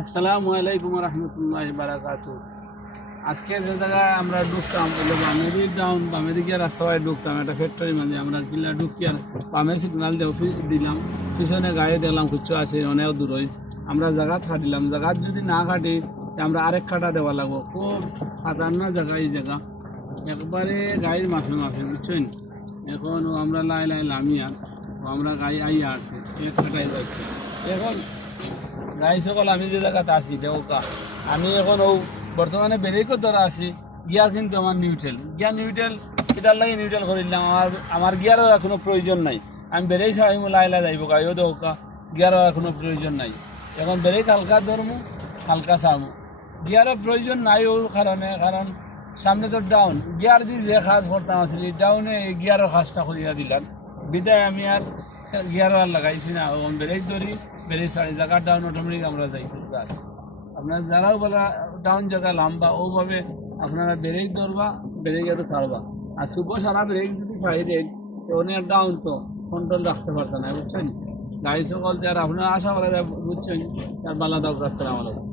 আসসালামু আলাইকুম রহমতুল্লাহি বারাকাতু। আজকে যে জায়গায় আমরা ঢুকতাম বলে বামেদি ডাউন বামেদিকে রাস্তায় ঢুকতাম একটা ফ্যাক্টরি মাঝে আমরা কিলা ঢুকি আর বামে সিগনাল দিলাম, পিছনে গাড়ি দেখলাম কিছু আছে অনেক দূরই। আমরা জায়গা খাটিলাম, জায়গা যদি না খাটি আমরা আরেক কাটা দেওয়া লাগবো। খুব খাতারনাক জায়গা এই জায়গা, একবারে গাড়ির মাফে মাফে বুঝছেন। এখন আমরা লাই লাই লামিয়া আমরা গাড়ি আইয়া আসছে এক কাটাই যাচ্ছে। এখন গাড়ি সকল আমি যে জায়গাতে আছি দেওকা আমি এখন বর্তমানে ব্রেকও ধরা আছি, গিয়ার কিন্তু আমার নিউট্রেল এটার লাগে নিউট্রেল করিলাম। আমার গিয়ারও কোনো প্রয়োজন নাই, আমি ব্রেক ছাড়াই লাইলা যাইব গাড়িও দেওকা, গিয়ারও কোনো প্রয়োজন নাই। এখন ব্রেক হালকা ধরমু হালকা ছাড়মু, গিয়ারের প্রয়োজন নাই ওর কারণ সামনে তো ডাউন গিয়ার দিয়ে যে কাজ করতাম আসলে ডাউনে গিয়ারের কাজটা করিয়া দিলাম, বিদায় আমি আর গিয়ারও আর লাগাইছি না। ব্রেক ধরি ব্রেক ছাড়ি, জায়গা ডাউন অটোমেটিক আমরা যাই। আপনার যারাও বলা ডাউন জায়গা লম্বা ওভাবে আপনারা ব্রেক ধরবা, ব্রেক একটু ছাড়বা। আর শুভ সারা ব্রেক যদি ছাড়ি দেন অনেক ডাউন তো কন্ট্রোল রাখতে পারতেন না বুঝছেন। গাড়ি সকল যারা আপনারা আশা করা যায় বুঝছেন তার বালা দাও। আসসালামু আলাইকুম।